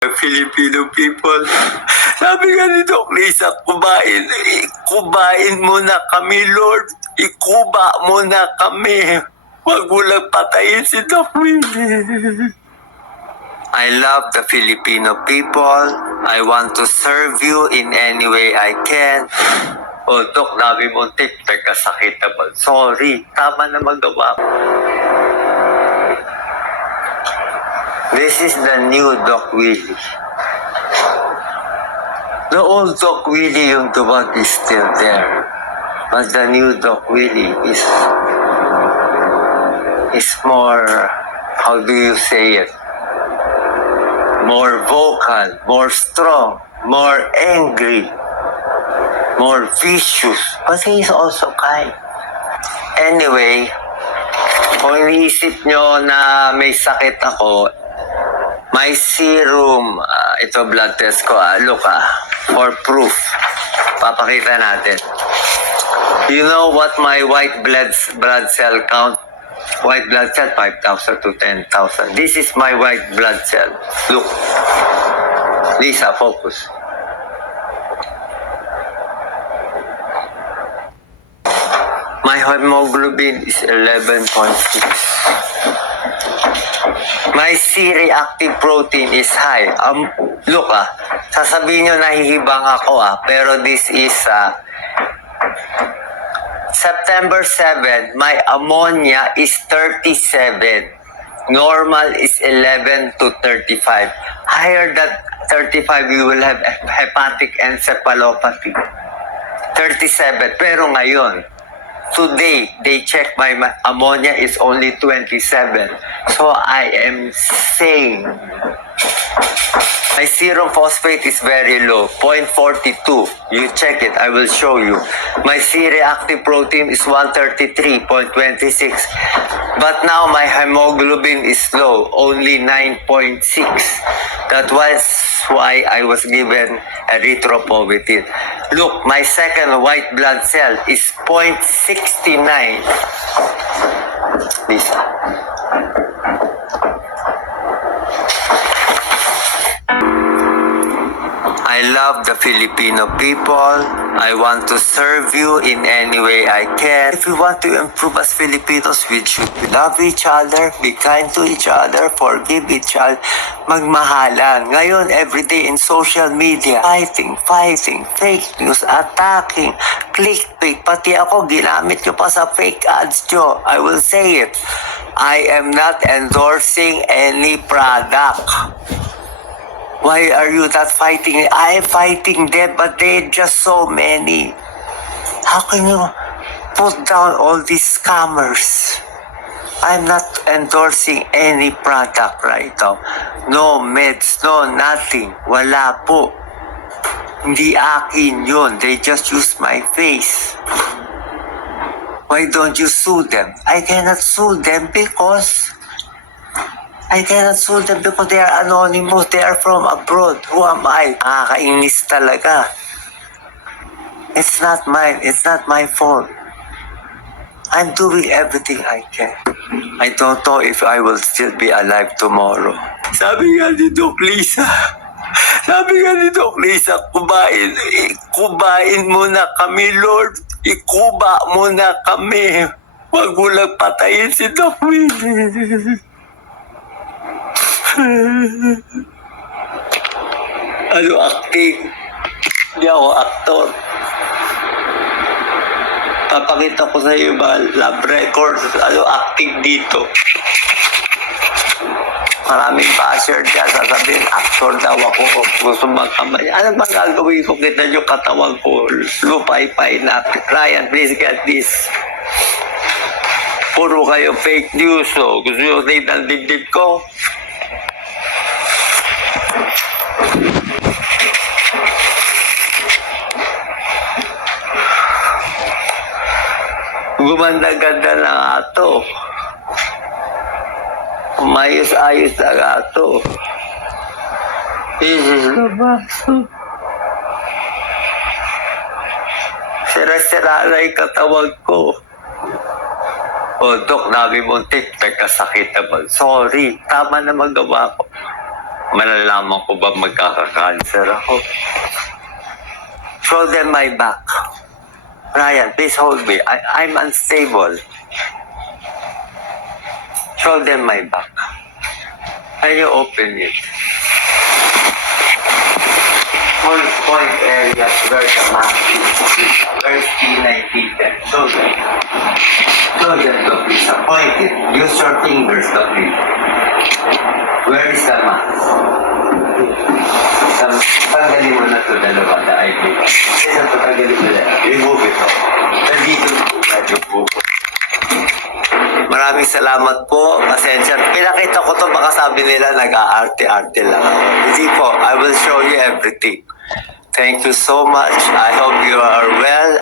Filipino people. Sabi nga ni Doc Lisa, kubain mo na kami, Lord. Ikuba mo na kami. Huwag mo lang patayin si Doc Willie. I love the Filipino people. I want to serve you in any way I can. Oh, Doc, nabi mo tip, kasakit naman. Sorry, tama na magawa ko. This is the new Doc Willie. The old Doc Willie, yung duwag, is still there. But the new Doc Willie is more, how do you say it? More vocal, more strong, more angry, more vicious. But he is also kind. Anyway, kung iniisip nyo na may sakit ako, my serum, ito blood test ko, look for proof. Papakita natin. You know what my white blood cell count? White blood cell, 5,000 to 10,000. This is my white blood cell. Look. Lisa, focus. My hemoglobin is 11.6. My C-reactive protein is high. Look sasabihin nyo nahihibang ako pero this is September 7, my ammonia is 37. Normal is 11 to 35. Higher than 35, you will have hepatic encephalopathy. 37. Pero ngayon, today, they check my ammonia is only 27. So I am sane. My serum phosphate is very low, 0.42. You check it, I will show you. My C-reactive protein is 133.26. But now my hemoglobin is low, only 9.6. That was why I was given erythropoietin. Look, my second white blood cell is 0.69. Lisa. I love the Filipino people. I want to serve you in any way I can. If we want to improve as Filipinos, we should love each other, be kind to each other, forgive each other, magmahalan. Ngayon, everyday in social media, fighting, fake news, attacking, clickbait. Pati ako, ginamit nyo pa sa fake ads nyo. I will say it. I am not endorsing any product. Why are you not fighting? I'm fighting them, but they're just so many. How can you put down all these scammers? I'm not endorsing any product right now. No meds, no nothing. Wala po. Hindi akin yun. They just use my face. Why don't you sue them? I cannot sue them because they are anonymous. They are from abroad. Who am I? Nakakainis talaga. It's not mine. It's not my fault. I'm doing everything I can. I don't know if I will still be alive tomorrow. Sabi nga ni Doc Lisa, kubain mo na kami, Lord. Ikuba mo na kami. Huwag mo lang patayin si Doc Willie. Acting? Hindi ako aktor. Papakita ko sa iyo ba lab records, acting dito. Maraming basher dyan, sasabihin, actor daw ako, gusto magkamay. Ano bang gagawin ko? Kita nyo katawan ko, lupay-pay na. Ryan, please get this. Puro kayo fake news, gusto nyo tignan dibdib ko? Gumanda-ganda na nga ito. Mayos-ayos na nga ito. This is the baso. Sira-sira na yung katawag ko. Doc, nabi mo kasakit naman. Sorry, tama na magawa ko. Malalaman ko ba magkaka-cancer ako? Show them my back. Ryan, please hold me. I'm unstable. Show them my back. Can you open it? Full point areas where the mask is. Where's P90? Show them. Show them the piece. Point it. Use your fingers to feel. Where is the mask? Tanggalin mo na ito dalawa na ID. Isa ito, tanggalin mo na. Remove ito. Nandito medyo buko. Maraming salamat po. Pasensya. Pinakita ko to baka sabi nila nag-aarte-arte lang ako. Hindi po. I will show you everything. Thank you so much. I hope you are well.